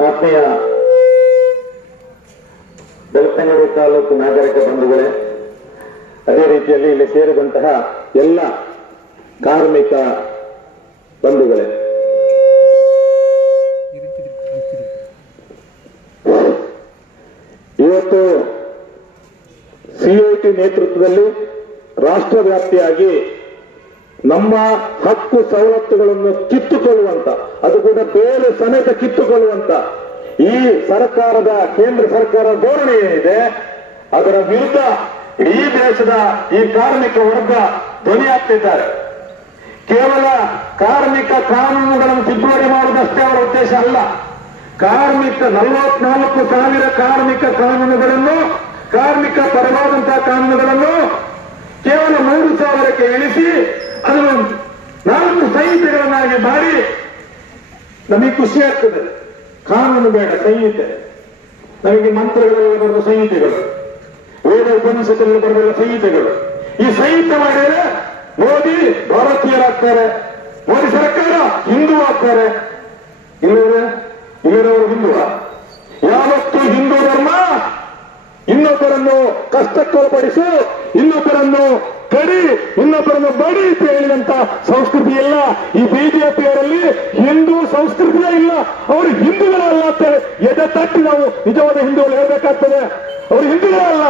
ಆತ್ಮೀಯ ಬೆಳ್ತಂಗಡಿ ತಾಲೂಕು ನಾಗರಿಕ ಬಂಧುಗಳೇ, ಅದೇ ರೀತಿಯಲ್ಲಿ ಇಲ್ಲಿ ಸೇರಿದಂತಹ ಎಲ್ಲ ಕಾರ್ಮಿಕ ಬಂಧುಗಳೇ. ಇವತ್ತು ಸಿಐಟಿ ನೇತೃತ್ವದಲ್ಲಿ ರಾಷ್ಟ್ರ ವ್ಯಾಪ್ತಿಯಾಗಿ ನಮ್ಮ ಹಕ್ಕು ಸವಲತ್ತುಗಳನ್ನು ಕಿತ್ತುಕೊಳ್ಳುವಂತ, ಅದು ಕೂಡ ಬೇರೆ ಸಮೇತ ಕಿತ್ತುಕೊಳ್ಳುವಂತ ಈ ಸರ್ಕಾರದ, ಕೇಂದ್ರ ಸರ್ಕಾರ ಧೋರಣೆ ಏನಿದೆ, ಅದರ ವಿರುದ್ಧ ಇಡೀ ದೇಶದ ಈ ಕಾರ್ಮಿಕ ವರ್ಗ ಧ್ವನಿ ಹಾಕ್ತಿದ್ದಾರೆ. ಕೇವಲ ಕಾರ್ಮಿಕ ಕಾನೂನುಗಳನ್ನು ತಿದ್ದುಪಡಿ ಮಾಡುವುದಷ್ಟೇ ಅವರ ಉದ್ದೇಶ ಅಲ್ಲ. ಕಾರ್ಮಿಕ ನಲವತ್ನಾಲ್ಕು ಸಾವಿರ ಕಾರ್ಮಿಕ ಕಾನೂನುಗಳನ್ನು, ಕಾರ್ಮಿಕ ಪರವಾದಂತಹ ಕಾನೂನುಗಳನ್ನು ಕೇವಲ ಮೂರು ಸಾವಿರಕ್ಕೆ ಇಳಿಸಿ ಅದನ್ನು ನಾಲ್ಕು ಸಂಹಿತೆಗಳನ್ನಾಗಿ ಮಾಡಿ ನಮಗೆ ಖುಷಿ ಆಗ್ತದೆ. ಕಾನೂನು ಬೇಡ, ಸಂಹಿತೆ. ನಮಗೆ ಮಂತ್ರಗಳಲ್ಲಿ ಬರುವ ಸಂಹಿತೆಗಳು, ವೇದ ಉಪನಿಷತ್ತಲ್ಲಿ ಬರುವ ಸಂಹಿತೆಗಳು. ಈ ಸಂಹಿತೆ ಮಾಡಿದರೆ ಮೋದಿ ಭಾರತೀಯರಾಗ್ತಾರೆ, ಮೋದಿ ಸರ್ಕಾರ ಹಿಂದೂ ಆಗ್ತಾರೆ. ಇಲ್ಲವೇ ಇಲ್ಲಿರೋರು ಹಿಂದುವ? ಯಾವತ್ತೂ ಹಿಂದೂ ಧರ್ಮ ಇನ್ನೊಬ್ಬರನ್ನು ಕಷ್ಟಕ್ಕೊಳಪಡಿಸು ಇನ್ನೊಬ್ಬರನ್ನು ಕಡಿ ಇನ್ನೊಬ್ಬರನ್ನು ಬಡಿ ಅಂತ ಹೇಳಿದಂತ ಸಂಸ್ಕೃತಿ ಇಲ್ಲ. ಈ ಬಿಜೆಪಿಯವರಲ್ಲಿ ಹಿಂದೂ ಸಂಸ್ಕೃತಿಯೇ ಇಲ್ಲ. ಅವರು ಹಿಂದೂಗಳಲ್ಲ ಅಂತ ಎದೆ ತಟ್ಟಿ ನಾವು ನಿಜವಾದ ಹಿಂದೂಗಳು ಹೇಳ್ಬೇಕಾಗ್ತದೆ. ಅವರು ಹಿಂದೂಗಳಲ್ಲ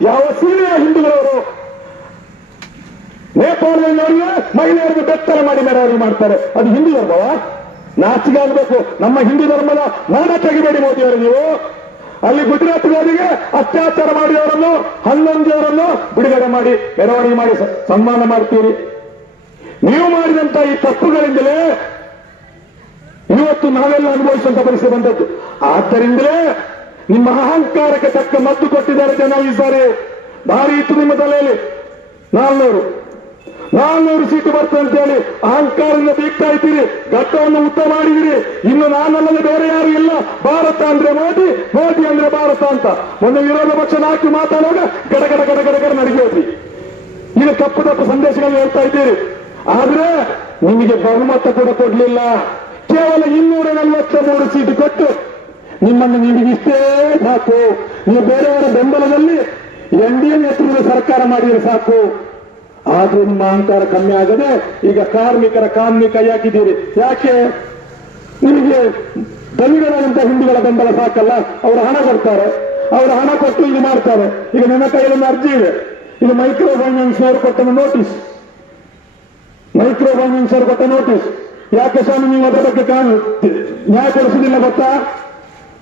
ಯಾವ ಸೀಮೆಯ ಹಿಂದೂಗಳವರು? ನೇಪಾಳದಲ್ಲಿಯವರಿಗೆ ಮಹಿಳೆಯರಿಗೆ ಬೆತ್ತರ ಮಾಡಿ ಮೆರವಣಿಗೆ ಮಾಡ್ತಾರೆ. ಅದು ಹಿಂದೂ ಧರ್ಮವಾ? ನಾಚಿಕೆ ಆಗಬೇಕು. ನಮ್ಮ ಹಿಂದೂ ಧರ್ಮದ ಮಾನ ತೆಗಿಬೇಡಿ ಮೋದಿಯವರು ನೀವು. ಅಲ್ಲಿ ಗುಜರಾತ್ಗಾರಿಗೆ ಅತ್ಯಾಚಾರ ಮಾಡಿದವರನ್ನು, ಹನ್ನೊಂದವರನ್ನು ಬಿಡುಗಡೆ ಮಾಡಿ, ಮೆರವಣಿಗೆ ಮಾಡಿ ಸನ್ಮಾನ ಮಾಡ್ತೀರಿ. ನೀವು ಮಾಡಿದಂತ ಈ ತಪ್ಪುಗಳಿಂದಲೇ ಇವತ್ತು ನಾವೆಲ್ಲ ಅನುಭವಿಸುವಂತ ಪರಿಸ್ಥಿತಿ ಬಂದದ್ದು. ಆದ್ದರಿಂದಲೇ ನಿಮ್ಮ ಅಹಂಕಾರಕ್ಕೆ ತಕ್ಕ ಮದ್ದು ಕೊಟ್ಟಿದ್ದಾರೆ ಜನ ಈ ಸಾರಿ. ಭಾರಿ ಇತ್ತು ನಿಮ್ಮ ತಲೆಯಲ್ಲಿ. ನಾಲ್ನೂರು. ನಾಲ್ನೂರು ಸೀಟು ಬರ್ತದೆ ಅಂತ ಹೇಳಿ ಅಹಂಕಾರದಿಂದ ಬೀಗ್ತಾ ಇದ್ದೀರಿ. ಘಟ್ಟವನ್ನು ಉತ್ತ ಮಾಡಿದಿರಿ ಇನ್ನು ನಾನಲ್ಲದೆ ಬೇರೆ ಯಾರು ಇಲ್ಲ. ಭಾರತ ಅಂದ್ರೆ ಮೋದಿ ಮೋದಿ ಅಂದ್ರೆ ಭಾರತ ಅಂತ. ಮೊನ್ನೆ ವಿರೋಧ ಪಕ್ಷ ನಾಲ್ಕು ಮಾತಾಡುವಾಗ ಗಡಗಡ ಗಡ ಗಡ ನಡಿಗೆ ಹೋದ್ರಿ ಈಗ ತಪ್ಪು ತಪ್ಪು ಸಂದೇಶಗಳು ಹೇಳ್ತಾ ಇದ್ದೀರಿ. ಆದ್ರೆ ನಿಮಗೆ ಬಹುಮತ ಕೂಡ ಕೊಡ್ಲಿಲ್ಲ. ಕೇವಲ ಇನ್ನೂರ ನಲವತ್ತ ಮೂರು ಸೀಟು ಕೊಟ್ಟು ನಿಮ್ಮನ್ನು ನಿಮಗೆ ಇಷ್ಟೇ ಸಾಕು. ನೀವು ಬೇರೆಯವರ ಬೆಂಬಲದಲ್ಲಿ ಎನ್ ಡಿ ನೇತೃತ್ವದ ಸರ್ಕಾರ ಮಾಡಿದ್ರೆ ಸಾಕು. ಆದ್ರೂ ನಿಮ್ಮ ಅಹಂಕಾರ ಕಮ್ಮಿ ಆಗದೆ ಈಗ ಕಾರ್ಮಿಕರ ಕಾರ್ಮಿಕ ಕೈ ಹಾಕಿದ್ದೀರಿ. ಯಾಕೆ? ನಿಮಗೆ ದಲಿಗಳಾದಂತಹ ಹಿಂದೂಗಳ ಬೆಂಬಲ ಸಾಕಲ್ಲ, ಅವರು ಹಣ ಕೊಡ್ತಾರೆ. ಅವರು ಹಣ ಕೊಟ್ಟು ಇದು ಮಾಡ್ತಾರೆ. ಈಗ ನನ್ನ ಕೈಯಲ್ಲಿ ಅರ್ಜಿ ಇದೆ. ಇದು ಮೈಕ್ರೋ ಫೈನಾನ್ಸ್ ಅವರು ಕೊಟ್ಟ ನೋಟಿಸ್. ಮೈಕ್ರೋ ಫೈನಾನ್ಸ್ ಅವರು ಕೊಟ್ಟ ನೋಟಿಸ್. ಯಾಕೆ ಸ್ವಾಮಿ, ನೀವು ಅದರ ಬಗ್ಗೆ ಕಾಣು ನ್ಯಾಯ ಗೊತ್ತಾ?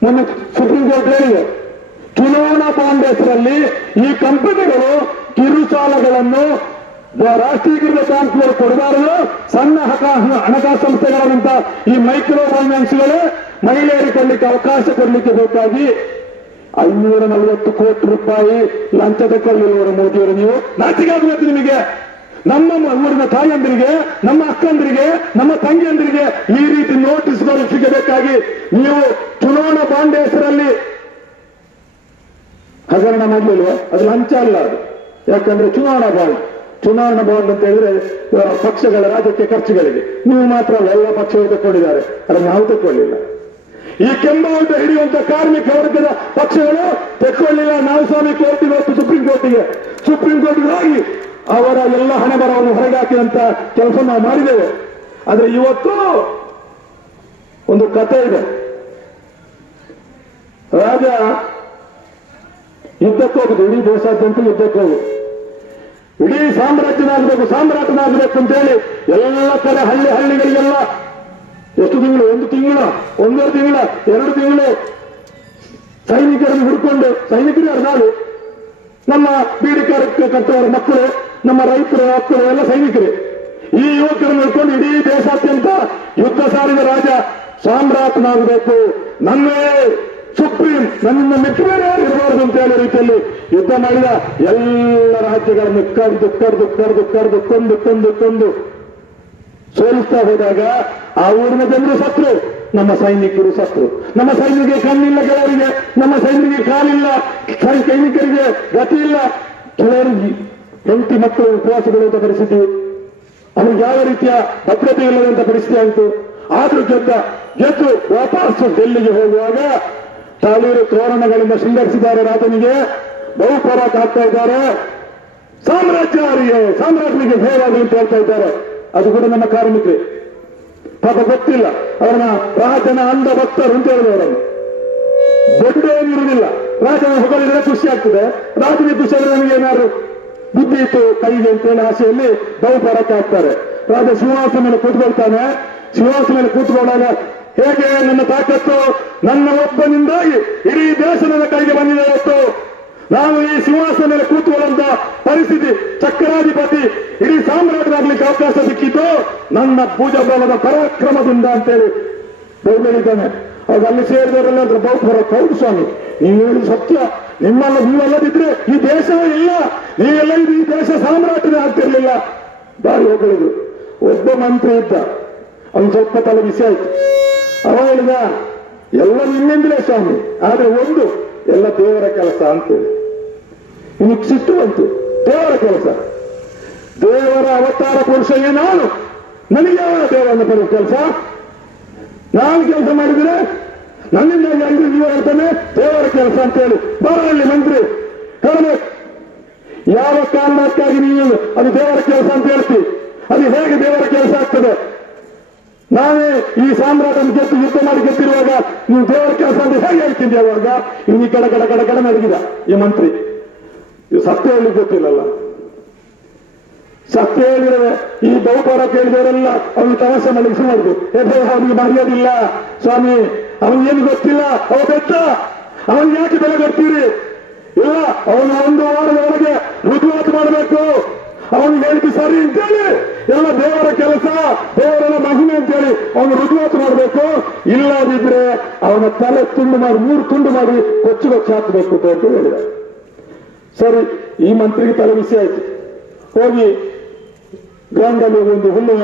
ನನ್ನ ಸುಪ್ರೀಂ ಕೋರ್ಟ್ ಹೇಳಿದೆ. ಚುನಾವಣಾ ಹೆಸರಲ್ಲಿ ಈ ಕಂಪನಿಗಳು ಕಿರು ಸಾಲಗಳನ್ನು ರಾಷ್ಟ್ರೀಕೃತ ಬ್ಯಾಂಕ್ಗಳು ಕೊಡಬಾರದು. ಸಣ್ಣ ಹಣ ಹಣಕಾಸು ಸಂಸ್ಥೆಗಳಾದಂತ ಈ ಮೈಕ್ರೋ ಫೈನಾನ್ಸ್ಗಳು ಮಹಿಳೆಯರಿಗೆ ಕೊಡ್ಲಿಕ್ಕೆ ಅವಕಾಶ ಕೊಡ್ಲಿಕ್ಕೆ ಬೇಕಾಗಿ ಐನೂರ ನಲವತ್ತು ಕೋಟಿ ರೂಪಾಯಿ ಲಂಚದ ತಗೊಳ್ಳಿರುವರು ಮೋದಿಯವರು. ನೀವು ನಾಚಿಕಾಗಬೇಕು ನಿಮಗೆ. ನಮ್ಮ ಊರಿನ ತಾಯಂದಿರಿಗೆ, ನಮ್ಮ ಅಕ್ಕಂದಿರಿಗೆ, ನಮ್ಮ ತಂಗಿಯಂದಿರಿಗೆ ಈ ರೀತಿ ನೋಟಿಸ್ಗಳು ಸಿಗಬೇಕಾಗಿ ನೀವು ಚುನಾವಣಾ ಬಾಂಡ್ ಹೆಸರಲ್ಲಿ ಹಗರಣ ಮಾಡಲಿಲ್ಲ ಅದು ಲಂಚ ಅಲ್ಲ ಅದು. ಯಾಕಂದ್ರೆ ಚುನಾವಣಾ ಬಾಂಡ್. ಚುನಾವಣಾ ಬಾಂಡ್ ಅಂತ ಹೇಳಿದ್ರೆ ಪಕ್ಷಗಳ ರಾಜಕೀಯ ಖರ್ಚುಗಳಿಗೆ. ನೀವು ಮಾತ್ರ ಎಲ್ಲ ಪಕ್ಷಗಳು ತಕ್ಕೊಂಡಿದ್ದಾರೆ. ಅದನ್ನು ನಾವು ತಕ್ಕೊಳ್ಳಿಲ್ಲ ಈ ಕೆಂಬಾವುಟ ಹಿಡಿಯುವಂತ ಕಾರ್ಮಿಕ ವರ್ಗದ ಪಕ್ಷಗಳು ತೆಕ್ಕೊಳ್ಳಿಲ್ಲ ನಾವು ಸ್ವಾಮಿ ಕೋರ್ಟ್ ಇವತ್ತು ಸುಪ್ರೀಂ ಕೋರ್ಟಿಗೆ. ಸುಪ್ರೀಂ ಕೋರ್ಟ್ಗೆ ಹೋಗಿ ಅವರ ಎಲ್ಲ ಹಣ ಬರವನ್ನು ಹೊರಗೆ ಹಾಕಿದಂತ ಕೆಲಸ ನಾವು ಮಾಡಿದ್ದೇವೆ. ಆದ್ರೆ ಇವತ್ತು ಒಂದು ಕಥೆ ಇದೆ. ರಾಜ ಯುದ್ಧಕ್ಕೆ ಹೋಗುದು ಇಡೀ ದೇಶಾದ್ಯಂತ ಯುದ್ಧಕ್ಕೆ ಹೋಗುದು ಇಡೀ ಸಾಮ್ರಾಜ್ಯನಾಗಬೇಕು ಸಾಮ್ರಾಟನಾಗಬೇಕು ಅಂತ ಹೇಳಿ ಎಲ್ಲ ಕಡೆ ಹಳ್ಳಿ ಹಳ್ಳಿಗಳಿಗೆಲ್ಲ ಎಷ್ಟು ತಿಂಗಳು? ಒಂದು ತಿಂಗಳ, ಒಂದೂವರೆ ತಿಂಗಳ, ಎರಡು ತಿಂಗಳು ಸೈನಿಕರನ್ನು ಹುಡ್ಕೊಂಡು, ಸೈನಿಕರು ಯಾರು? ನಮ್ಮ ಬೀಡಿಕಾರಕ್ಕೆ ಕಟ್ಟುವವರ ಮಕ್ಕಳು, ನಮ್ಮ ರೈತರ ಮಕ್ಕಳು ಎಲ್ಲ ಸೈನಿಕರು. ಈ ಯುವಕರನ್ನು ಹಿಡ್ಕೊಂಡು ಇಡೀ ದೇಶಾದ್ಯಂತ ಯುದ್ಧ ಸಾರಿದ ರಾಜ ಸಾಮ್ರಾಟನಾಗಬೇಕು ನನ್ನೇ ಸುಪ್ರೀಂ ನನ್ನ ಮೆಚ್ಚುಗೆ ಇರಬಾರದು ಅಂತ ಹೇಳೋ ರೀತಿಯಲ್ಲಿ ಯುದ್ಧ ಮಾಡಿದ ಎಲ್ಲ ರಾಜ್ಯಗಳನ್ನು ಕಡ್ದು ಕಡ್ದು ಕಡ್ದು ಕಡ್ದು, ಕೊಂದು ಕೊಂದು ಕೊಂದು ಸೋಲಿಸ್ತಾ ಹೋದಾಗ ಆ ಊರಿನ ಜನರು ಸತ್ರು, ನಮ್ಮ ಸೈನಿಕರು ಸತ್ರು. ನಮ್ಮ ಸೈನಿಕರಿಗೆ ಕಣ್ಣಿಲ್ಲ ಕೆಲವರಿಗೆ, ನಮ್ಮ ಸೈನಿಕರಿಗೆ ಕಾಲಿಲ್ಲ ಸೈನಿಕರಿಗೆ ಗತಿ ಇಲ್ಲ. ಕೆಲವರಿಗೆ ಹೆಂಡತಿ ಮಕ್ಕಳು ಉಪವಾಸಗಳು ಅಂತ ಪರಿಸ್ಥಿತಿ ಅವ್ರಿಗೆ ಯಾವ ರೀತಿಯ ಭದ್ರತೆ ಇಲ್ಲದಂತ ಪರಿಸ್ಥಿತಿ ಆಯಿತು. ಆದ್ರೂ ಗೆದ್ದ, ಗೆದ್ದು ವಾಪಸ್ ಡೆಲ್ಲಿಗೆ ಹೋಗುವಾಗ ತಾಳೀರು ತೋರಣಗಳಿಂದ ಶೃಂಗರಿಸಿದ್ದಾರೆ ರಾಜನಿಗೆ. ಬಹುಪರಾಟ ಹಾಕ್ತಾ ಇದ್ದಾರೆ. ಸಾಮ್ರಾಜ್ಯಾರಿಗೆ ಸಾಮ್ರಾಜ್ಯನಿಗೆ ಭಯವಾಗಲಿ ಅಂತ ಹೇಳ್ತಾ ಇದ್ದಾರೆ. ಅದು ಕೂಡ ನಮ್ಮ ಕಾರ್ಮಿಕರೇ. ಪಾಪ ಗೊತ್ತಿಲ್ಲ. ಅವರನ್ನ ರಾಜನ ಅಂಧ ಭಕ್ತರು ಅಂತ ಹೇಳಿದವರನ್ನು ದೊಡ್ಡ ಏನಿರುವುದಿಲ್ಲ ರಾಜನ ಹೊಗಳಿದ್ರೆ ಖುಷಿ ಆಗ್ತದೆ. ರಾಜನ ಖುಷಿ ಆದ್ರೆ ನಮಗೆ ಏನಾದ್ರು ಬುದ್ಧಿ ಇತ್ತು, ಕೈಗೆ ಅಂತೇಳಿ ಆಸೆಯಲ್ಲಿ ಬಹುಪರಾಟ ಹಾಕ್ತಾರೆ ರಾಜ ಸಿಂಹಾಸನ ಮೇಲೆ ಕೂತ್ಕೊಳ್ತಾನೆ. ಸಿಂಹಾಸನ ಮೇಲೆ ಕೂತ್ಕೊಂಡಾಗ ಹೇಗೆ ನನ್ನ ತಾಕತ್ತು ನನ್ನ ಒಬ್ಬನಿಂದಾಗಿ ಇಡೀ ದೇಶ ನನ್ನ ಕೈಗೆ ಬಂದಿದೆ ಇವತ್ತು ನಾನು ಈ ಸಿಂಹಾಸನ ಮೇಲೆ ಕೂತುಕೊಳ್ಳುವಂತ ಪರಿಸ್ಥಿತಿ ಚಕ್ರಾಧಿಪತಿ ಇಡೀ ಸಾಮ್ರಾಜ್ಯವಾಗ್ಲಿಕ್ಕೆ ಅವಕಾಶ ಸಿಕ್ಕಿದ್ದು ನನ್ನ ಭುಜಬಲದ ಪರಾಕ್ರಮದಿಂದ ಅಂತೇಳಿ ಬೌದ್ಧಿದ್ದಾನೆ ಅವಾಗ ಅಲ್ಲಿ ಸೇರಿದವರೆಲ್ಲ ಅಂದ್ರೆ ಬರೋಕ್ ಹೌದು ಸ್ವಾಮಿ, ನೀವು ಹೇಳಿದ ಸತ್ಯ. ನಿಮ್ಮಲ್ಲ ನೀವಲ್ಲದಿದ್ರೆ ಈ ದೇಶವೇ ಇಲ್ಲ. ನೀವೆಲ್ಲ ಈ ದೇಶ ಸಾಮ್ರಾಟನೇ ಆಗ್ತಿರ್ಲಿಲ್ಲ. ಬಾರಿ ಹೋಗಿದ್ರು ಒಬ್ಬ ಮಂತ್ರಿ ಇದ್ದ. ಅವ್ನು ಸ್ವಲ್ಪ ತಲೆ ಬಿಸಿ ಆಯ್ತು. ಅವ ಹೇಳಿದ ಎಲ್ಲ ನಿಮ್ಮಿಂದಲೇ ಸ್ವಾಮಿ. ಆದ್ರೆ ಒಂದು, ಎಲ್ಲ ದೇವರ ಕೆಲಸ ಅಂತೇಳಿ ಇನ್ನು ಸಿಟ್ಟು ಬಂತು ದೇವರ ಕೆಲಸ. ದೇವರ ಅವತಾರ ಪುರುಷನೇ ನಾನು. ನನಗೆ ಯಾವ ದೇವರನ್ನು ಬರುವ ಕೆಲಸ? ನಾನು ಕೆಲಸ ಮಾಡಿದ್ರೆ, ನನ್ನಿಂದ ಅಂಗಡಿ ನೀವು ಹೇಳ್ತಾನೆ ದೇವರ ಕೆಲಸ ಅಂತ ಹೇಳಿ ಬರಲಿ ಮಂತ್ರಿ ಹೇಳಬೇಕು ಯಾವ ಕಾರಣಕ್ಕಾಗಿ ನೀನು ಅದು ದೇವರ ಕೆಲಸ ಅಂತ ಹೇಳ್ತಿ? ಅದು ಹೇಗೆ ದೇವರ ಕೆಲಸ ಆಗ್ತದೆ? ನಾವೇ ಈ ಸಾಮ್ರಾಟನ ಗೆದ್ದು ಯುದ್ಧ ಮಾಡಿ ಗೆದ್ದಿರುವಾಗ ನೀವು ದೇವರ ಕೆಲಸ ಅಂತ ಹೇಗೆ ಹೇಳ್ತಿದ್ದೆ ಅವಾಗ ಇನ್ನು ಕಡೆ ಕಡೆ ಕಡೆ ಕಡೆ ನಡಗಿದ. ಈ ಮಂತ್ರಿ, ಇದು ಸತ್ಯ ಹೇಳಿ ಗೊತ್ತಿಲ್ಲಲ್ಲ. ಸತ್ಯ ಹೇಳಿದ್ರೆ ಈ ಬಹುಪಾರ ಕೇಳಿದವರೆಲ್ಲ ಅವನು ತಮಾಷೆ ಮಾಡಲಿಕ್ಕೆ ಶುರು ಮಾಡಿದ್ರು ಎದೆ ಅವನಿಗೆ ಮರ್ಯಾದಿಲ್ಲ. ಸ್ವಾಮಿ, ಅವನಿಗೇನು ಗೊತ್ತಿಲ್ಲ? ಅವ ಬೆತ್ತ ಅವನಿಗೆ ಯಾಕೆ ಬೆಲೆ ಕೊಡ್ತೀರಿ? ಇಲ್ಲ, ಅವನು ಒಂದು ವಾರದ ಒಳಗೆ ರುಜುವಾತು ಮಾಡಬೇಕು. ಅವನಿಗೆ ಹೇಳಿದ್ದು ಸರಿ ಅಂತೇಳಿ. ಎಲ್ಲ ದೇವರ ಕೆಲಸ ದೇವರನ್ನ ಮಹಿಮೆ ಅಂತೇಳಿ ಅವನು ರುಜುವಾತು ಮಾಡಬೇಕು. ಇಲ್ಲದಿದ್ರೆ ಅವನ ತಲೆ ತುಂಡು ಮಾಡಿ, ಮೂರು ತುಂಡು ಮಾಡಿ ಕೊಚ್ಚು ಕೊಚ್ಚು ಹಾಕಬೇಕು ಅಂತ ಹೇಳಿದ. ಸರಿ, ಈ ಮಂತ್ರಿಗೆ ತಲೆ ಬಿಸಿ ಆಯ್ತು. ಹೋಗಿ ಗ್ರಾಮದಲ್ಲಿ ಒಂದು ಹುಲ್ಲು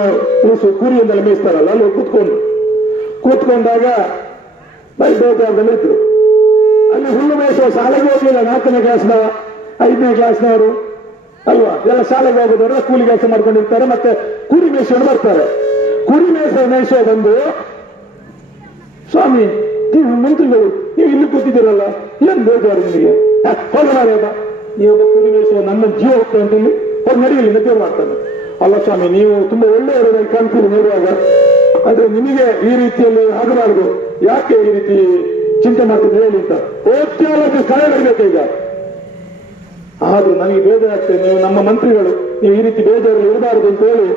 ಕೂಸು ಕುರಿಯಿಂದಲೇ ಮೇಯಿಸ್ತಾರಲ್ಲ, ಅಲ್ಲಿ ಕೂತ್ಕೊಂಡು. ಕೂತ್ಕೊಂಡಾಗ ಬೈ ಬೇಜಾರದಲ್ಲಿ ಇದ್ರು. ಅಲ್ಲಿ ಹುಲ್ಲು ಮೇಯಿಸುವ ಶಾಲೆಗೆ ಹೋಗಿಲ್ಲ ನಾಲ್ಕನೇ ಕ್ಲಾಸ್ನ ಐದನೇ ಕ್ಲಾಸ್ನವರು ಅಲ್ವಾ? ಎಲ್ಲ ಶಾಲೆಗೆ ಹೋಗೋದವರೆಲ್ಲ ಕೂಲಿ ಕೆಲಸ ಮಾಡ್ಕೊಂಡಿರ್ತಾರೆ ಮತ್ತೆ ಕುರಿ ಮೇಯಿಸ್ಕೊಂಡು ಬರ್ತಾರೆ. ಕುರಿ ಮೇಯಿಸೋ ಮೇಯಿಸೋ ಬಂದು, ಸ್ವಾಮಿ, ನೀವು ಮಂತ್ರಿಗಳು, ನೀವು ಇಲ್ಲಿ ಕೂತಿದ್ದೀರಲ್ಲ, ಏನ್ ಬೇಜಾರು ನಿಮಗೆ? ನೀವು ನೀವೊಬ್ಬ ಕುರಿ ಮೇಯಿಸುವ ನನ್ನ ಜೀವ ಹೋಗ್ತದೆ ಅಂತ ಇಲ್ಲಿ. ಅವ್ರು ನಡೆಯಲಿ ನಿದ್ದೆ ಮಾಡ್ತಾನೆ ಅಲ್ಲ ಸ್ವಾಮಿ, ನೀವು ತುಂಬಾ ಒಳ್ಳೆಯವರು ನನಗೆ ಕಾಣ್ತೀರಿ ನೋಡುವಾಗ. ಆದ್ರೆ ನಿಮಗೆ ಈ ರೀತಿಯಲ್ಲಿ ಆಗಬಾರದು ಯಾಕೆ ಈ ರೀತಿ ಚಿಂತೆ ಮಾಡ್ತಿದ್ರೆ ಹೇಳಿ ಅಂತ. ಓದ್ಯಾಲಕ್ಕೆ ಕಳೆ ಬರಬೇಕು ಈಗ? ಆದ್ರೂ ನನಗೆ ಬೇಜಾರಾಗ್ತದೆ. ನೀವು ನಮ್ಮ ಮಂತ್ರಿಗಳು, ನೀವು ಈ ರೀತಿ ಬೇಜಾರು ಇರಬಾರದು ಅಂತ ಹೇಳಿ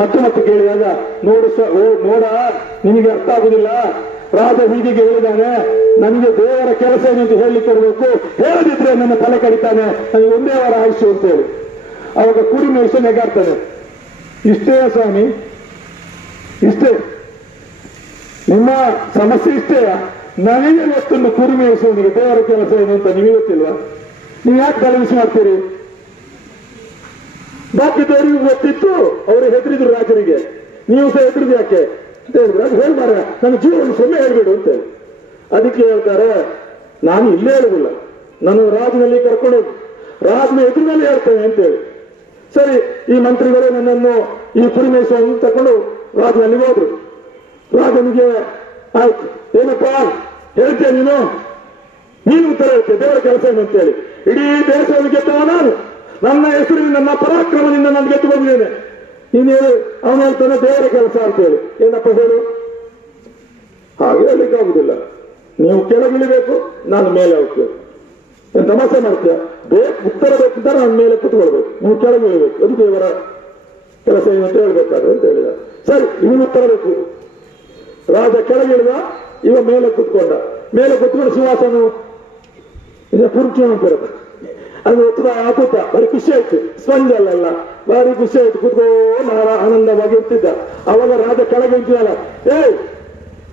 ಮತ್ತೆ ಮತ್ತೆ ಕೇಳಿದಾಗ, ನೋಡು ಓ, ನೋಡ, ನಿನಗೆ ಅರ್ಥ ಆಗುದಿಲ್ಲ. ರಾಜ ಹೀಗೆ ಹೇಳಿದಾನೆ, ನನಗೆ ದೇವರ ಕೆಲಸ ಏನು ಅಂತ ಹೇಳಿ ಕೊಡಬೇಕು ಹೇಳದಿದ್ರೆ ನನ್ನ ತಲೆ ಕಡಿತಾನೆ. ನನಗೆ ಒಂದೇ ವಾರ ಆಯುಷ್ಯ ಅಂತ ಹೇಳಿ. ಅವಾಗ ಕುಡಿ ಮೇಸ ನೆಗಾಡ್ತಾನೆ ಇಷ್ಟೇ ಸ್ವಾಮಿ, ಇಷ್ಟೇ. ನಿಮ್ಮ ಸಮಸ್ಯೆ ಇಷ್ಟೇ. ನನಗೆ ಗೊತ್ತೊಂದು ಕುರಿ ಮೇಯಿಸುವವನಿಗೆ ದೇವರ ಕೆಲಸ ಏನು ಅಂತ ನಿಮಗೆ ಗೊತ್ತಿಲ್ವಾ ನೀವು ಯಾಕೆ ತಲೆಬಿಸಿ ಮಾಡ್ತೀರಿ? ಬಾಕಿದವರಿಗೂ ಗೊತ್ತಿತ್ತು, ಅವರು ಹೆದರಿದ್ರು ರಾಜರಿಗೆ. ನೀವು ಸಹ ಹೆದರಿದ್ರು ಯಾಕೆ? ಅಂತ ಹೇಳಿದ್ರೆ. ಅದು ಹೇಳ್ಬಾರ ನನ್ನ ಜೀವನ ಸೊಮ್ಮೆ ಹೇಳ್ಬೇಡು ಅಂತ ಅದಕ್ಕೆ ಹೇಳ್ತಾರೆ, ನಾನು ಇಲ್ಲೇ ಹೇಳುದಿಲ್ಲ ನಾನು ರಾಜನಲ್ಲಿ ಕರ್ಕೊಂಡು ರಾಜನ ಎದುರಿನಲ್ಲಿ ಹೇಳ್ತೇನೆ ಅಂತೇಳಿ ಸರಿ, ಈ ಮಂತ್ರಿಗಳು ನನ್ನನ್ನು ಈ ಕುರಿ ಮೇಯಿಸುವನ್ನು ತಕೊಂಡು ರಾಜನಲ್ಲಿ ಹೋದ್ರು. ರಾಜನಿಗೆ ಆಯ್ತು. ಏನಪ್ಪ ಹೇಳ್ತೇನೆ ನೀನು? ನೀನು ಉತ್ತರ ಹೇಳ್ತೇನೆ ದೇವರ ಕೆಲಸ ಏನು ಅಂತೇಳಿ ಇಡೀ ದೇಶವನ್ನು ಗೆದ್ದವ ನಾನು ನನ್ನ ಹೆಸರಿನ ನನ್ನ ಪರಾಕ್ರಮದಿಂದ ನಾನು ಗೆದ್ದು ಬಂದಿದ್ದೇನೆ. ನೀನು ತನ್ನ ಹೇಳ್ತಾನೆ ದೇವರ ಕೆಲಸ ಅಂತೇಳಿ ಏನಪ್ಪ ಹೇಳು? ಹಾಗೆ ಹೇಳಲಿಕ್ಕಾಗುದಿಲ್ಲ. ನೀವು ಕೆಳಗಿಳಿಬೇಕು, ನಾನು ಮೇಲೆ ಹೋಗ್ಬೇಕು ಏನ್ ತಮಾಷೆ ಮಾಡ್ತೀಯ? ಬೇಕು, ಉತ್ತರ ಬೇಕಂತ ನಾನು ಮೇಲೆ ಕುತ್ಕೊಳ್ಬೇಕು. ನೀವು ಕೆಳಗಿಳಿಬೇಕು ಅದು ದೇವರ ಕೆಲಸ ಏನು ಅಂತ ಹೇಳ್ಬೇಕಾದ್ರೆ ಅಂತ ಹೇಳಿದ. ಸರಿ, ಇವನು ಉತ್ತರ ಬೇಕು. ರಾಜ ಕೆಳಗಿಳಿದ, ಇವ ಮೇಲೆ ಕುತ್ಕೊಂಡ. ಮೇಲೆ ಕುತ್ಕೊಂಡು ಸಿಂಹಾಸನ ಇದು ಪುರುಷನ ಅಂತಿರುತ್ತೆ ಅದು ಉತ್ತರ ಆಗುತ್ತ ಬರೀ ಖುಷಿ ಆಯ್ತು. ಸ್ಪಂಜ ಅಲ್ಲ ಭಾರಿ ಖುಷಿ ಆಯ್ತು. ಕುತ್ಕೊಂಡು ಆನಂದವಾಗಿ ಇರ್ತಿದ್ದ. ಅವಾಗ ರಾಜ ಕೆಳಗೆ ಇದ್ದಲ್ಲ ಏಯ್,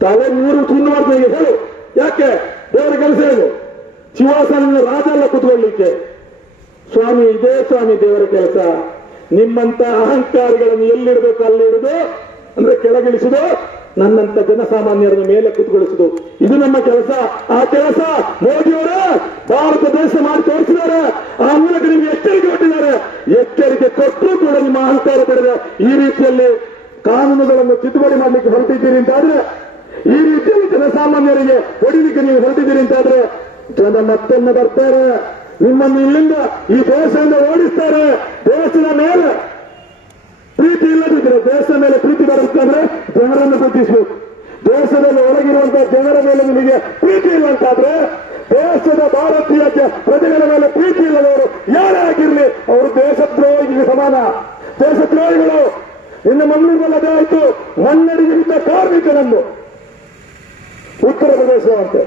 ತಲೆ ಮೂರು ತುಂಡು ಮಾಡ್ತೀವಿ ಹೇಳು. ಯಾಕೆ? ದೇವರ ಕೆಲಸ ಏನು? ಶಿವಾಸನ ರಾಜ ಅಲ್ಲ ಕುತ್ಕೊಳ್ಳಿಕ್ಕೆ. ಸ್ವಾಮಿ, ಇದೇ ಸ್ವಾಮಿ ದೇವರ ಕೆಲಸ. ನಿಮ್ಮಂತ ಅಹಂಕಾರಿಗಳನ್ನು ಎಲ್ಲಿಡಬೇಕು, ಅಲ್ಲಿಡುದು? ಅಂದ್ರೆ ಕೆಳಗಿಳಿಸುದು? ನನ್ನಂತ ಜನಸಾಮಾನ್ಯರನ್ನು ಮೇಲೆ ಕುತ್ಕೊಳಿಸುದು ಇದು ನಮ್ಮ ಕೆಲಸ. ಆ ಕೆಲಸ ಮೋದಿಯವರ, ಭಾರತ ದೇಶ ಮಾಡಿ ತೋರಿಸಿದ್ದಾರೆ. ಆ ಮೂಲಕ ನಿಮ್ಗೆ ಎಚ್ಚರಿಕೆ ಕೊಟ್ಟಿದ್ದಾರೆ. ಎಚ್ಚರಿಕೆ ಕೊಟ್ಟರು ಕೂಡ ನಿಮ್ಮ ಅಹಂಕಾರ ಪಡೆದ ಈ ರೀತಿಯಲ್ಲಿ ಕಾನೂನು ಕಾನೂನುಗಳನ್ನು ತಿದ್ದುಪಡಿ ಮಾಡಲಿಕ್ಕೆ ಹೊರಟಿದ್ದೀರಿ ಅಂತಾದ್ರೆ, ಈ ರೀತಿಯಲ್ಲಿ ಜನಸಾಮಾನ್ಯರಿಗೆ ಹೊಡಿಲಿಕ್ಕೆ ನೀವು ಹೊರಟಿದ್ದೀರಿ ಅಂತಾದ್ರೆ, ಜನ ಮತ್ತೊಮ್ಮೆ ಬರ್ತಾರೆ. ನಿಮ್ಮನ್ನು ಇಲ್ಲಿಂದ ಈ ದೇಶದಿಂದ ಓಡಿಸ್ತಾರೆ. ದೇಶದ ಮೇಲೆ ಪ್ರೀತಿ ಇಲ್ಲದಿದ್ರೆ ದೇಶದ ಮೇಲೆ ಪ್ರೀತಿ ಬರುತ್ತಂದ್ರೆ ಜನರನ್ನು ಪ್ರೀತಿಸಬೇಕು. ದೇಶದಲ್ಲಿ ಒಳಗಿರುವಂತಹ ಜನರ ಮೇಲೆ ನಿಮಗೆ ಪ್ರೀತಿ ಇಲ್ಲ ಅಂತಾದ್ರೆ ದೇಶದ ಭಾರತೀಯ ಪ್ರಜೆಗಳ ಮೇಲೆ ಪ್ರೀತಿ ಇಲ್ಲದವರು ಯಾರೇ ಆಗಿರ್ಲಿ, ಅವರು ದೇಶದ್ರೋಹಿಗೆ ಸಮಾನ. ದೇಶದ್ರೋಹಿಗಳು ಇನ್ನು ಮಂಗಳೂರಲ್ಲಿ ಅದೇ ಆಯ್ತು. ಮನ್ನಡಿಗೆ ಬಿದ್ದ ಕಾರ್ಮಿಕನನ್ನು ಉತ್ತರ ಪ್ರದೇಶ ಅಂತೆ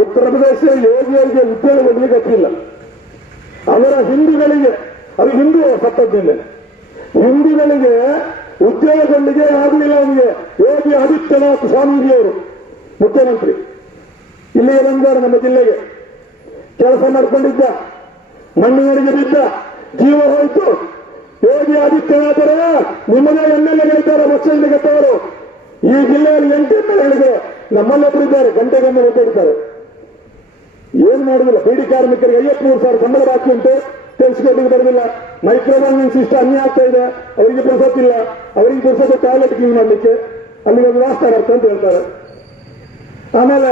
ಉತ್ತರ ಪ್ರದೇಶ ಯೋಗಿಯರಿಗೆ ಉದ್ಯೋಗ ಕೊಡಲಿಕ್ಕೆ ಗೊತ್ತಿಲ್ಲ. ಅವರ ಹಿಂದೂಗಳಿಗೆ, ಅದು ಹಿಂದೂ ಸತ್ತದ್ದಿಲ್ಲ ಹಿಂದೂಗಳಿಗೆ ಉದ್ಯೋಗದೊಂದಿಗೆ ಆಗಲಿಲ್ಲ ಅವನಿಗೆ ಯೋಗಿ ಆದಿತ್ಯನಾಥ್ ಸ್ವಾಮೀಜಿಯವರು, ಮುಖ್ಯಮಂತ್ರಿ. ಇಲ್ಲಿಗೆ ಬಂದಾರೆ ನಮ್ಮ ಜಿಲ್ಲೆಗೆ ಕೆಲಸ ಮಾಡಿಕೊಂಡಿದ್ದ ಮಣ್ಣಿನಡಿಗೆ ಬಿದ್ದ, ಜೀವ ಹೋಯಿತು. ಯೋಗಿ ಆದಿತ್ಯನಾಥರ ನಿಮ್ಮನೇ ಎಂ ಎಲ್ ಎಗಳಿದ್ದಾರೆ ವರ್ಷದಿಂದ ಗೆದ್ದವರು ಈ ಜಿಲ್ಲೆಯಲ್ಲಿ ಎಂಟು ಎಂ ಎಲ್ ಎಗಳಿಗೆ ನಮ್ಮಲ್ಲೊಬ್ಬರು ಇದ್ದಾರೆ ಗಂಟೆಗೊಮ್ಮೆ ಓಡಾಡ್ತಾರೆ ಏನ್ ಮಾಡುದಿಲ್ಲ, ಬೀಡಿ ಕಾರ್ಮಿಕರಿಗೆ ಐವತ್ಮೂರು ಸಾವಿರ ಸಂಬಳ ಬಾಕಿ ಉಂಟು. ತಿಳಿಸ್ಕೊಡ್ಲಿಕ್ಕೆ ಬರುದಿಲ್ಲ ಮೈಕ್ರೋ ಮ್ಯಾನೇಜಿಂಗ್ ಸಿಸ್ಟಮ್ ಅನ್ಯ ಆಗ್ತಾ ಇದೆ. ಅವರಿಗೆ ಪುರುಸತ್ತಿಲ್ಲ ಅವರಿಗೆ ಪುರುಸತ್ತು ಟಾಯ್ಲೆಟ್ ಕ್ಲೀನ್ ಮಾಡ್ಲಿಕ್ಕೆ ಅಲ್ಲಿ ಒಂದು ಬರ್ತ ಅಂತ ಹೇಳ್ತಾರೆ. ಆಮೇಲೆ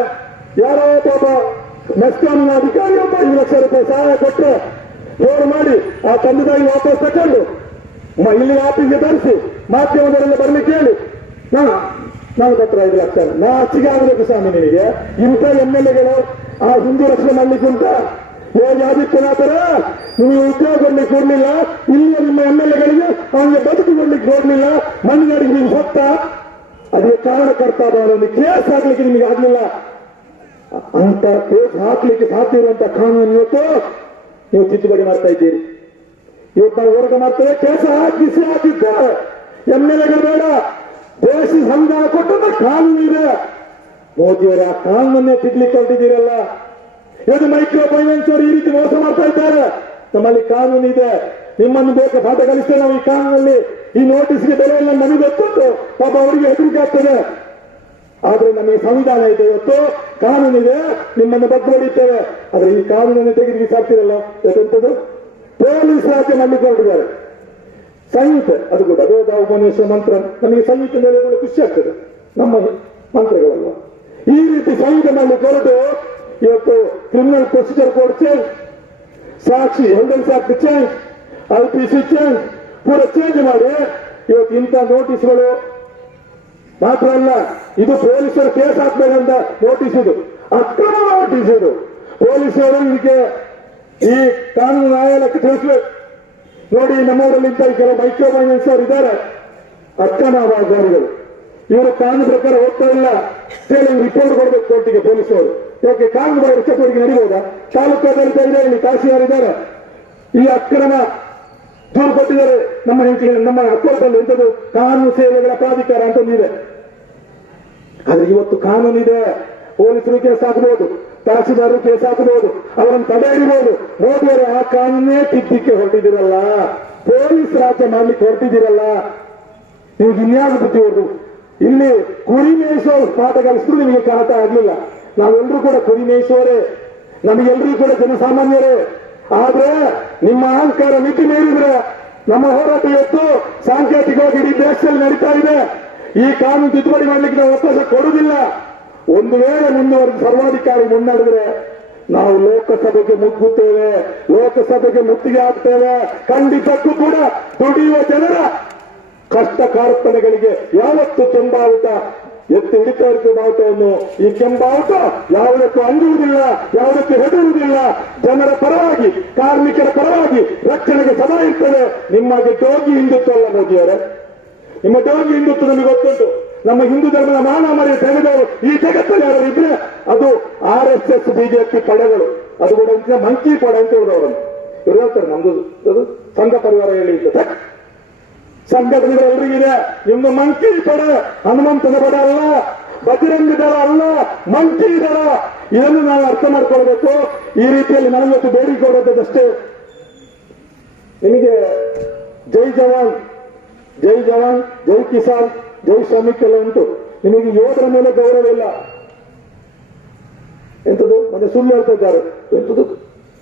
ಯಾರೋ ಪಾಪ ಮೆಸ್ಕಾಮಿನ ಅಧಿಕಾರಿ ಒಬ್ಬ ಐದು ಲಕ್ಷ ರೂಪಾಯಿ ಸಹಾಯ ಕೊಟ್ಟರೆ ಫೋನ್ ಮಾಡಿ ಆ ತಂದೆ ತಾಯಿ ವಾಪಸ್ ತಕೊಂಡು ಇಲ್ಲಿ ಆಫೀಸ್ಗೆ ತರಿಸಿ, ಮಾಧ್ಯಮದವರೆಲ್ಲ ಬರ್ಲಿಕ್ಕೆ ಹೇಳಿ ನಾ, ನಾನು ಕೊಟ್ಟರೆ ಐದು ಲಕ್ಷ. ನಾ ಅಚ್ಚಿಗೆ ಆಗಬೇಕು ಸ್ವಾಮಿ ನಿಮಗೆ ಇಂಥ ಎಂ ಎಲ್ ಎಗಳು ಆ ಹಿಂದೂ ರಕ್ಷಣೆ ಮಾಡ್ಲಿಕ್ಕೆ ಉಂಟ? ಯೋಗಿ ಆದಿತ್ಯನಾಥರ, ನೀವು ಉದ್ಯೋಗ ಬರ್ಲಿಕ್ಕೆ ಕೊಡ್ಲಿಲ್ಲ, ಇಲ್ಲಿಯ ನಿಮ್ಮ ಎಂ ಎಲ್ ಎಗಳಿಗೆ ಅವನಿಗೆ ಬದುಕು ಕೊಡ್ಲಿಕ್ಕೆ ಕೊಡ್ಲಿಲ್ಲ ಮಣ್ಣಿನಡಿಗೆ ನೀವು ಹೊತ್ತ ಅದಕ್ಕೆ ಕಾರಣಕರ್ತ ಅವರನ್ನು ಕೇಸ್ ಹಾಕ್ಲಿಕ್ಕೆ ನಿಮಗೆ ಆಗ್ಲಿಲ್ಲ. ಅಂತ ಕೇಸ್ ಹಾಕ್ಲಿಕ್ಕೆ ಸಾಧ್ಯ ಇರುವಂತ ಕಾನೂನು ಇವತ್ತು ನೀವು ತಿದ್ದುಪಡಿ ಮಾಡ್ತಾ ಇದ್ದೀರಿ. ಇವತ್ತು ನಾವು ಹೋರಾಟ ಮಾಡ್ತೇವೆ, ಕೇಸ ಹಾಕಿಸಿ ಹಾಕಿದ್ದಾರೆ ಎಂ ಎಲ್ ಎಗಳು ಬೇಡ, ದೇಶ ಸಂಧಾನ ಕೊಟ್ಟಂತ ಕಾನೂನು ಇದೆ. ಮೋದಿಯವರೇ ಆ ಕಾನೂನನ್ನೇ ತಿದ್ಲಿಕ್ಕೆ ಹೊರಟಿದ್ದೀರಲ್ಲ. ಇದು ಮೈಕ್ರೋ ಫೈನಾನ್ಸ್ ಅವರು ಈ ರೀತಿ ಮೋಸ ಮಾಡ್ತಾ ಇದ್ದಾರೆ. ನಮ್ಮಲ್ಲಿ ಕಾನೂನು ಇದೆ. ನಿಮ್ಮನ್ನು ಬೇಕಾ ಪಾಠ ಕಲಿಸ್ತೇವೆ ನಾವು ಈ ಕಾನೂನಲ್ಲಿ? ಈ ನೋಟಿಸ್ಗೆ ಬೆಲೆ ಇಲ್ಲ ನಮಗೆ ಗೊತ್ತುಂಟು. ಪಾಪ ಅವರಿಗೆ ಹೆದರಿಕೆ ಆಗ್ತದೆ. ಆದ್ರೆ ನಮಗೆ ಸಂವಿಧಾನ ಇದೆ ಇವತ್ತು. ಕಾನೂನಿದೆ ನಿಮ್ಮನ್ನು ಬದ್ದು ಹೊಡಿತೇವೆ ಆದ್ರೆ ಈ ಕಾನೂನನ್ನು ತೆಗೆದು ಬಿಸಾಕ್ತಿರಲ್ಲ ಯಾಕಂತದ್ದು ಪೊಲೀಸ್ ರಾಜ್ಯ ಮಾಡ್ಲಿಕ್ಕೆ ಹೊರಟಿದ್ದಾರೆ. ಸಂಹಿತೆ ಅದು ಕೂಡ ವೇದ ಉಪನಿಷ ಮಂತ್ರ. ನಮಗೆ ಸಂಹಿತೆ ಮೇಲೆ ಕೂಡ ಖುಷಿ ಆಗ್ತದೆ. ನಮ್ಮ ಮಂತ್ರಗಳಲ್ಲ ಈ ರೀತಿ ಸಂಹಿತೆ ನಮಗೆ ಹೊರಟು ಇವತ್ತು criminal procedure code change Sakshi evidence act change I P C change ಪೂರ ಚೇಂಜ್ ಮಾಡಿ ಇವತ್ತು ಇಂಥ ನೋಟಿಸ್ಗಳು ಮಾತ್ರ ಅಲ್ಲ, ಇದು ಪೊಲೀಸರು ಕೇಸ್ ಹಾಕ್ಬೇಕಂತ ನೋಟಿಸ್ ಇದು, ಅಕ್ರಮ ನೋಟಿಸ್ ಇದು. ಪೊಲೀಸರು ಇದಕ್ಕೆ ಈ ಕಾನೂನು ನ್ಯಾಯಾಲಯಕ್ಕೆ ತಿಳಿಸ್ಬೇಕು. ನೋಡಿ, ನಮ್ಮೂರಲ್ಲಿ ಇಂತ ಕೆಲವು ಮೈಕ್ರೋ ಫೈನಾನ್ಸ್ ಅವರು ಇದ್ದಾರೆ ಅವರು ಇವರು ಕಾನೂನು ಪ್ರಕಾರ ಹೋಗ್ತಾ ಇಲ್ಲ. ರಿಪೋರ್ಟ್ ಕೊಡ್ಬೇಕು ಕೋರ್ಟಿಗೆ ಪೊಲೀಸರು. ಯಾಕೆ ಕಾನೂನು ಬಾಹಿರ ಚಟುವಟಿಕೆ ನಡೀಬಹುದಾ ತಾಲೂಕಾಡಳಿತ ಇದೆ ಇಲ್ಲಿ ಇದ್ದಾರೆ ಈ ಅಕ್ರಮ ದೂರು ಕೊಟ್ಟಿದ್ದಾರೆ ನಮ್ಮ ಹೆಂಚಿ ನಮ್ಮ ಅಕ್ಕೋಟಲ್ಲಿ ಎಂಥದ್ದು ಕಾನೂನು ಸೇವೆಗಳ ಪ್ರಾಧಿಕಾರ ಅಂತ ಇದೆ. ಆದ್ರೆ ಇವತ್ತು ಕಾನೂನು ಇದೆ. ಪೊಲೀಸರು ಕೇಸ್ ಹಾಕಬಹುದು ತಹಸೀಲ್ದಾರರು ಕೇಸ್ ಹಾಕಬಹುದು ಅವರನ್ನು ತಡೆ ಹಿಡಿಬಹುದು ಮೋದಿಯವರು ಆ ಕಾನೂನೇ ತಿದ್ದಿಕ್ಕೆ ಹೊರಟಿದ್ದೀರಲ್ಲ. ಪೊಲೀಸ್ ರಾಜ್ಯ ಮಾಡ್ಲಿಕ್ಕೆ ಹೊರಟಿದ್ದೀರಲ್ಲ. ನಿಮ್ಗೆ ಇನ್ಯಾವ ಬುದ್ಧಿ ಇಲ್ಲಿ ಕುರಿ ಮೇಯಿಸೋ ಪಾಠ ಕಲಿಸಿದ್ರು ನಿಮಗೆ ಕಾಟ ಆಗ್ಲಿಲ್ಲ. ನಾವೆಲ್ಲರೂ ಕೂಡ ಕುರಿ ಮೇಯಿಸುವರೇ ನಮಗೆಲ್ಲರೂ ಕೂಡ ಜನಸಾಮಾನ್ಯರೇ. ಆದ್ರೆ ನಿಮ್ಮ ಅಹಂಕಾರ ಮಿತಿ ಮೀರಿದ್ರೆ ನಮ್ಮ ಹೋರಾಟ ಇವತ್ತು ಸಾಂಕೇತಿಕವಾಗಿ ಇಡೀ ದೇಶದಲ್ಲಿ ನಡೀತಾ ಇದೆ. ಈ ಕಾನೂನು ತಿದ್ದುಪಡಿ ಮಾಡಲಿಕ್ಕೆ ನಾವು ಅವಕಾಶ ಕೊಡುವುದಿಲ್ಲ. ಒಂದು ವೇಳೆ ಮುಂದುವರೆದು ಸರ್ವಾಧಿಕಾರಿ ಮುನ್ನಡೆದ್ರೆ ನಾವು ಲೋಕಸಭೆಗೆ ಮುಗ್ಗುತ್ತೇವೆ ಲೋಕಸಭೆಗೆ ಮುತ್ತಿಗೆ ಹಾಕ್ತೇವೆ. ಖಂಡಿತಕ್ಕೂ ಕೂಡ ದುಡಿಯುವ ಜನರ ಕಷ್ಟ ಕಾರ್ಪಣೆಗಳಿಗೆ ಯಾವತ್ತು ಕೆಂಬಾವುಟ ಎತ್ತಿ ಹಿಡಿತಾ ಇರ್ತದೆ ಬಾವುಟವನ್ನು ಈ ಕೆಂಬಾವುಟ ಯಾವುದಕ್ಕೂ ಅಂಗುವುದಿಲ್ಲ ಯಾವುದಕ್ಕೂ ಹೆದರುವುದಿಲ್ಲ. ಜನರ ಪರವಾಗಿ, ಕಾರ್ಮಿಕರ ಪರವಾಗಿ ರಕ್ಷಣೆಗೆ ಸದಾ ಇರ್ತದೆ. ನಿಮಗೆ ಡೋಗಿ ಹಿಂದುತ್ವ ಅಲ್ಲ ಮೋದಿಯವರೇ? ನಿಮ್ಮ ಡೋಗಿ ಹಿಂದುತ್ವ ನಮಗೆ ಗೊತ್ತುಂಟು. ನಮ್ಮ ಹಿಂದೂ ಧರ್ಮದ ಮಾನ ಮರ್ಯಾದೆ ತೆಗೆದವರು ಈ ಜಗತ್ತಲ್ಲಿ ಯಾರು ಇದ್ರೆ ಅದು ಆರ್ ಎಸ್ ಎಸ್ ಬಿಜೆಪಿ ಪಡೆಗಳು. ಅದು ಕೂಡ ಮಂಕಿ ಪಡೆ ಅಂತ ಹೇಳಿದವರನ್ನು ಇವ್ರು ಹೇಳ್ತಾರೆ ನಮ್ದು ಸಂಘ ಪರಿವಾರ ಹೇಳಿದ್ದು ಸಂಘಟನೆಗಳು ಇದೆ ಮಂಕಿ ಪಡೆ ಹನುಮಂತನ ಪಡೆ ಅಲ್ಲ, ಬಜರಂಗ ದಳ ಅಲ್ಲ, ಮಂಕಿ ದಳ ಇದನ್ನು ನಾವು ಅರ್ಥ ಮಾಡ್ಕೊಳ್ಬೇಕು. ಈ ರೀತಿಯಲ್ಲಿ ನಲವತ್ತು ಬೇಡಿಕೆ ಕೊಡೋದಷ್ಟೇ ನಿಮಗೆ ಜೈ ಜವಾನ್ ಜೈ ಜವಾನ್, ಜೈ ಕಿಸಾನ್, ಜೈ ಶ್ರಮಿಕ್ ಎಲ್ಲ ಉಂಟು. ನಿಮಗೆ ಯೋಧರ ಮೇಲೆ ಗೌರವ ಇಲ್ಲ. ಎಂತದು ಮತ್ತೆ ಸುಳ್ಳು ಹೇಳ್ತಾ ಇದ್ದಾರೆ ಎಂತದು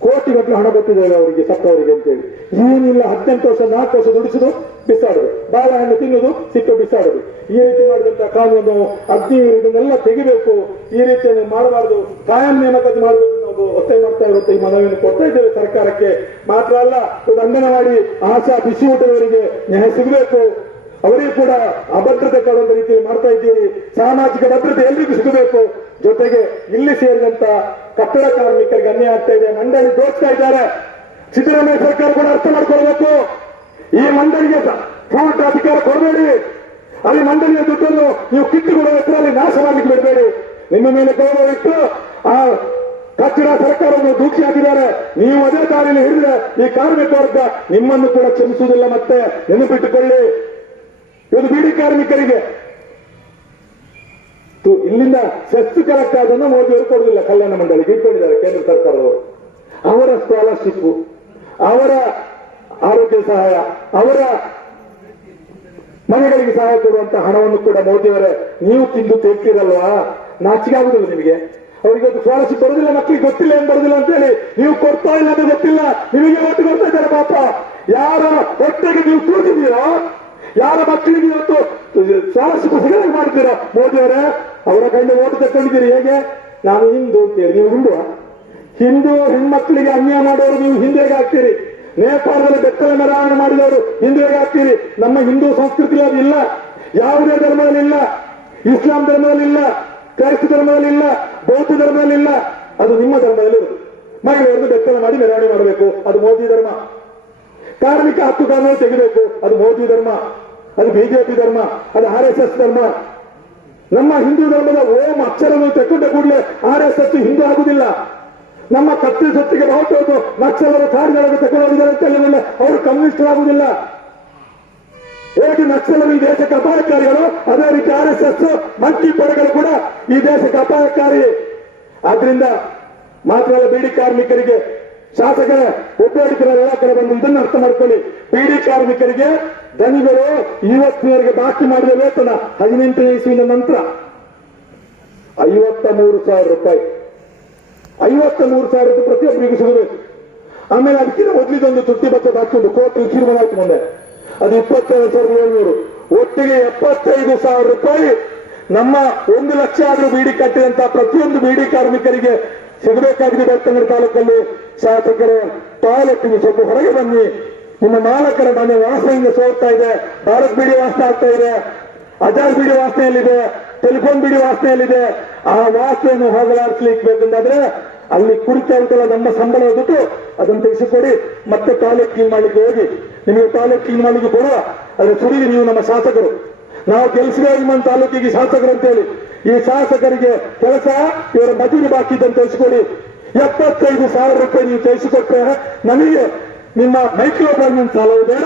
ಕೋಟಿ ಗಟ್ಟಲೆ ಹಣ ಬರ್ತಿದ್ದಾರೆ ಅವರಿಗೆ, ಸತ್ತವರಿಗೆ ಅಂತೇಳಿ. ಏನಿಲ್ಲ, ಹದಿನೆಂಟು ವರ್ಷ, ನಾಲ್ಕು ವರ್ಷ ದುಡಿಸಿದ್ರು. ಬಿಸಾಡುದು. ಬಾಳೆಹಣ್ಣು ತಿನ್ನುದು ಸಿಪ್ಪೆ ಬಿಸಾಡುದು. ಈ ರೀತಿ ಮಾಡಿದಂತಹ ಕಾನೂನು ಅಗ್ನಿ ಇದನ್ನೆಲ್ಲ ತೆಗಿಬೇಕು. ಈ ರೀತಿಯನ್ನು ಮಾಡಬಾರದು. ಕಾಯಂ ನೇಮಕಾತಿ ಮಾಡಬೇಕು ನಾವು ಒತ್ತಾಯ ಮಾಡ್ತಾ ಇರುತ್ತೆ ಈ ಮನವಿಯನ್ನು ಕೊಡ್ತಾ ಇದ್ದೇವೆ ಸರ್ಕಾರಕ್ಕೆ. ಮಾತ್ರ ಅಲ್ಲ, ಒಂದು ಅಂಗನವಾಡಿ ಆಶಾ ಬಿಸಿ ಊಟದವರಿಗೆ ನ್ಯಾಯ ಸಿಗಬೇಕು. ಅವರೇ ಕೂಡ ಅಭದ್ರತೆ ಕಾಡುವಂತ ರೀತಿಯಲ್ಲಿ ಮಾಡ್ತಾ ಇದ್ದೀರಿ. ಸಾಮಾಜಿಕ ಭದ್ರತೆ ಎಲ್ರಿಗೂ ಸಿಗಬೇಕು. ಜೊತೆಗೆ ಇಲ್ಲಿ ಸೇರಿದಂತ ಕಟ್ಟಡ ಕಾರ್ಮಿಕರಿಗೆ ಅನ್ಯಾಯ ಆಗ್ತಾ ಇದೆ ಮಂಡಳಿ ದೋಚ್ತಾ ಇದ್ದಾರೆ. ಸಿದ್ದರಾಮಯ್ಯ ಸರ್ಕಾರ ಕೂಡ ಅರ್ಥ ಮಾಡ್ಕೊಳ್ಬೇಕು. ಈ ಮಂಡಳಿಗೆ ಪೂರ್ಣ ಅಧಿಕಾರ ಕೊಡಬೇಡಿ. ಅಲ್ಲಿ ಮಂಡಳಿಯ ದುಡ್ಡನ್ನು ನೀವು ಕಿತ್ತುಕೊಡುವ ಹೆಸರಲ್ಲಿ ನಾಶ ಮಾಡಲಿಕ್ಕೆ ಬಿಡಬೇಡಿ. ನಿಮ್ಮ ಮೇಲೆ ಗೌರವ ಇಟ್ಟು ಆ ಕಚ್ಚಡ ಸರ್ಕಾರವನ್ನು ದೂಕಿ ಹಾಕಿದ್ದಾರೆ. ನೀವು ಅದೇ ದಾರಿಯಲ್ಲಿ ಹಿಡಿದ್ರೆ ಈ ಕಾರ್ಮಿಕ ವರ್ಗ ನಿಮ್ಮನ್ನು ಕೂಡ ಕ್ಷಮಿಸುವುದಿಲ್ಲ ಮತ್ತೆ ನೆನಪಿಟ್ಟುಕೊಳ್ಳಿ. ಇದು ಬಿಡಿ ಕಾರ್ಮಿಕರಿಗೆ. ಇಲ್ಲಿಂದ ಸೆಸ್ ಕರೆಕ್ಟ್ ಆದನ್ನು ಮೋದಿಯವರು ಕೊಡುವುದಿಲ್ಲ. ಕಲ್ಯಾಣ ಮಂಡಳಿಗೆ ಇಟ್ಕೊಂಡಿದ್ದಾರೆ ಕೇಂದ್ರ ಸರ್ಕಾರದವರು. ಅವರ ಸ್ಕಾಲರ್ಶಿಪ್ ಅವರ ಆರೋಗ್ಯ ಸಹಾಯ, ಅವರ ಮನೆಗಳಿಗೆ ಸಹಾಯ ಕೊಡುವಂತ ಹಣವನ್ನು ಕೂಡ ಮೋದಿಯವರೇ ನೀವು ತಿಂದು ತೆಗ್ತೀರಲ್ವಾ ನಾಚಿಕೆ ಆಗುದಿಲ್ಲ ನಿಮಗೆ. ಅವರಿಗೆ ಒಂದು ಸ್ಕಾಲರ್ಶಿಪ್ ಬರುದಿಲ್ಲ, ಮಕ್ಕಳಿಗೆ ಗೊತ್ತಿಲ್ಲ ಏನ್ ಬರುದಿಲ್ಲ ಅಂತ ಹೇಳಿ ನೀವು ಕೊಡ್ತಾ ಇಲ್ಲ ಅಂತ ಗೊತ್ತಿಲ್ಲ, ನಿಮಗೆ ಒಟ್ಟು ಕೊಡ್ತಾ ಇದ್ದಾರೆ ಪಾಪ. ಯಾರ ಹೊಟ್ಟೆಗೆ ನೀವು ತೂಗಿದ್ದೀರೋ ಯಾರ ಮಕ್ಕಳಿಗೆ ಇವತ್ತು ಸ್ಕಾಲರ್ಶಿಪ್ ಸಿಗದೆ ಮಾಡ್ತೀರಾ ಮೋದಿಯವರೇ ಅವರ? ಕೈಯಿಂದ ಓಟು ತಕ್ಕೊಂಡಿದ್ದೀರಿ ಹೇಗೆ? ನಾನು ಹಿಂದೂ ಅಂತೇಳಿ ನೀವು ಹಿಂದೂ ಹಿಂದೂ ಹೆಣ್ಮಕ್ಳಿಗೆ ಅನ್ಯಾಯ ಮಾಡೋರು ನೀವು ಹಿಂದೆಗೆ ಹಾಕ್ತೀರಿ ನೇಪಾಳದಲ್ಲಿ ಬೆತ್ತಲ ಮೆರವಣಿಗೆ ಮಾಡಿದವರು ಹಿಂದೆಗೆ ಹಾಕ್ತೀರಿ ನಮ್ಮ ಹಿಂದೂ ಸಂಸ್ಕೃತಿಯಲ್ಲಿ ಅದು ಇಲ್ಲ. ಯಾವುದೇ ಧರ್ಮದಲ್ಲಿ ಇಲ್ಲ. ಇಸ್ಲಾಂ ಧರ್ಮದಲ್ಲಿ ಇಲ್ಲ. ಕ್ರೈಸ್ತ ಧರ್ಮದಲ್ಲಿ ಇಲ್ಲ. ಬೌದ್ಧ ಧರ್ಮದಲ್ಲಿ ಇಲ್ಲ. ಅದು ನಿಮ್ಮ ಧರ್ಮದಲ್ಲಿ ಮಹಿಳೆಯರನ್ನು ಬೆತ್ತಲ ಮಾಡಿ ಮೆರವಣಿಗೆ ಮಾಡಬೇಕು. ಅದು ಮೋದಿ ಧರ್ಮ. ಕಾರ್ಮಿಕ ಕಾನೂನು ತೆಗಿಬೇಕು. ಅದು ಮೋದಿ ಧರ್ಮ. ಅದು ಬಿಜೆಪಿ ಧರ್ಮ. ಅದು ಆರ್ ಎಸ್ ಎಸ್ ಧರ್ಮ. ನಮ್ಮ ಹಿಂದೂ ಧರ್ಮದ ಓಂ ಅಕ್ಷರವನ್ನು ತೆಕ್ಕೊಂಡ ಕೂಡಲೇ ಆರ್ ಎಸ್ ಎಸ್ ಹಿಂದೂ ಆಗುದಿಲ್ಲ ನಮ್ಮ ಕತ್ತಿ ಸೊತ್ತಿಗೆ ಬಹುತೇಕ ನಕ್ಸಲರು ಕಾರ್ಯಗಳನ್ನು ತಗೊಂಡಿದ್ದಾರೆ ಅಂತ ಹೇಳಿಲ್ಲ ಅವರು ಕಮ್ಯುನಿಸ್ಟರಾಗುವುದಿಲ್ಲ ಹೇಗೆ ನಕ್ಸಲರು ಈ ದೇಶಕ್ಕೆ ಅಪಾಯಕಾರಿಗಳು? ಅದೇ ರೀತಿ ಆರ್ ಎಸ್ ಎಸ್ ಮಂಕಿ ಪಡೆಗಳು ಕೂಡ ಈ ದೇಶಕ್ಕೆ ಅಪಾಯಕಾರಿ. ಆದ್ರಿಂದ ಮಾತ್ರ ಬೀಡಿ ಕಾರ್ಮಿಕರಿಗೆ ಶಾಸಕರ ಉಪಯೋಗಿಸಿದ ಕಡೆ ಬಂದು ಇದನ್ನು ಅರ್ಥ ಮಾಡ್ಕೊಳ್ಳಿ. ಬೀಡಿ ಕಾರ್ಮಿಕರಿಗೆ ದನಿಗಳು ಇವತ್ತಿನವರೆಗೆ ಬಾಕಿ ಮಾಡಿದ ವೇತನ ಹದಿನೆಂಟನೇ ಇಸುವಿನ ನಂತರ ಐವತ್ತ ಮೂರು ಸಾವಿರ ರೂಪಾಯಿ. ಐವತ್ತ ಮೂರು ಸಾವಿರ ರೂಪಾಯಿ ಪ್ರತಿಯೊಬ್ಬರಿಗೂ ಸಿಗಬೇಕು ಆಮೇಲೆ ಅದಕ್ಕಿಂತ ಒಂದು ತುಟ್ಟಿ ಭತ್ತ ಹಾಕೊಂಡು ಕೋಟಿ ತೀರ್ಮಾನ ಆಯ್ತು ಮುಂದೆ ಅದು ಇಪ್ಪತ್ತೈದು ಸಾವಿರದ ಏಳ್ನೂರು. ಒಟ್ಟಿಗೆ ಎಪ್ಪತ್ತೈದು ಸಾವಿರ ರೂಪಾಯಿ ನಮ್ಮ ಒಂದು ಲಕ್ಷ ಆದ್ರೂ ಬೀಡಿ ಕಟ್ಟಿದಂತ ಪ್ರತಿಯೊಂದು ಬೀಡಿ ಕಾರ್ಮಿಕರಿಗೆ ಸಿಗಬೇಕಾಗಿದೆ ಬೆಳ್ತಂಗಡಿ ತಾಲೂಕಲ್ಲಿ. ಶಾಸಕರು ಟಾಯ್ಲೆಟ್ಗೆ ಸ್ವಲ್ಪ ಹೊರಗೆ ಬನ್ನಿ. ನಿಮ್ಮ ಮಾಲಕರ ಮನೆ ವಾಸನೆಯಿಂದ ಸೋಗ್ತಾ ಇದೆ. ಭಾರತ್ ಬೀಡಿ ವಾಸ ಆಗ್ತಾ ಇದೆ. ಅಜಾರ್ ಬಿಡಿ ವಾಸನೆಯಲ್ಲಿದೆ ಟೆಲಿಫೋನ್ ಬಿಡಿ ವಾಸನೆಯಲ್ಲಿದೆ. ಆ ವಾಸನೆಯನ್ನು ಹೋಗಲಾಡಿಸ್ಲಿಕ್ಕೆ ಬೇಕಂದಾದ್ರೆ ಅಲ್ಲಿ ಕುರಿತಾ ಉಂಟಲ್ಲ ನಮ್ಮ ಸಂಬಳ ದುಡ್ಡು ಅದನ್ನು ತೆಗೆಸಿಕೊಡಿ, ಮತ್ತೆ ಟಾಯ್ಲೆಟ್ ಕ್ಲೀನ್ ಮಾಡ್ಲಿಕ್ಕೆ ಹೋಗಿ. ನಿಮಗೆ ಟಾಯ್ಲೆಟ್ ಕ್ಲೀನ್ ಮಾಡ್ಲಿಕ್ಕೆ ಕೊಡುವ ಅದ್ರ ಸುಡಿಗೆ ನೀವು ನಮ್ಮ ಶಾಸಕರು. ನಾವು ಗೆಲ್ಸಿದ ತಾಲೂಕಿಗೆ ಶಾಸಕರು ಅಂತೇಳಿ. ಈ ಶಾಸಕರಿಗೆ ಕೆಲಸ, ಇವರ ಮಜೂರಿ ಬಾಕಿ ಇದ್ದಂತ ತಿಳಿಸಿಕೊಡಿ ಎಪ್ಪತ್ತೈದು ಸಾವಿರ ರೂಪಾಯಿ ನೀವು ತಿಳಿಸಿಕೊಟ್ರೆ ನನಗೆ ನಿಮ್ಮ ಮೈಕ್ರೋ ಫೈನಾನ್ಸ್ ಸಾಲವು ಬೇಡ,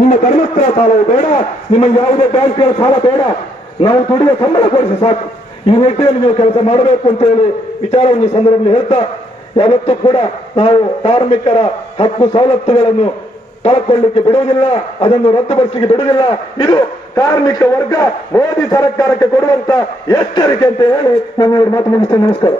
ನಿಮ್ಮ ಕರ್ಮಸ್ಥರ ಸಾಲವು ಬೇಡ, ನಿಮ್ಮ ಯಾವುದೇ ಬ್ಯಾಂಕ್ಗಳ ಸಾಲ ಬೇಡ. ನಾವು ದುಡಿಯ ಸಂಬಳ ಕೊಡಿಸಿ ಸಾಕು. ಈ ನಿಟ್ಟಿನಲ್ಲಿ ನೀವು ಕೆಲಸ ಮಾಡಬೇಕು ಅಂತ ಹೇಳಿ ವಿಚಾರವನ್ನು ಈ ಸಂದರ್ಭದಲ್ಲಿ ಹೇಳ್ತಾ, ಯಾವತ್ತೂ ಕೂಡ ನಾವು ಕಾರ್ಮಿಕರ ಹಕ್ಕು ಸವಲತ್ತುಗಳನ್ನು ಕಳ್ಕೊಳ್ಳಿಕ್ಕೆ ಬಿಡುವುದಿಲ್ಲ, ಅದನ್ನು ರದ್ದುಪಡಿಸಲಿಕ್ಕೆ ಬಿಡುವುದಿಲ್ಲ. ಇದು ಕಾರ್ಮಿಕ ವರ್ಗ, ಮೋದಿ ಸರ್ಕಾರಕ್ಕೆ ಕೊಡುವಂತ ಎಚ್ಚರಿಕೆ ಅಂತ ಹೇಳಿ ನಾನು ಮಾತು ಮುಗಿಸ್ತೇನೆ. ನಮಸ್ಕಾರ.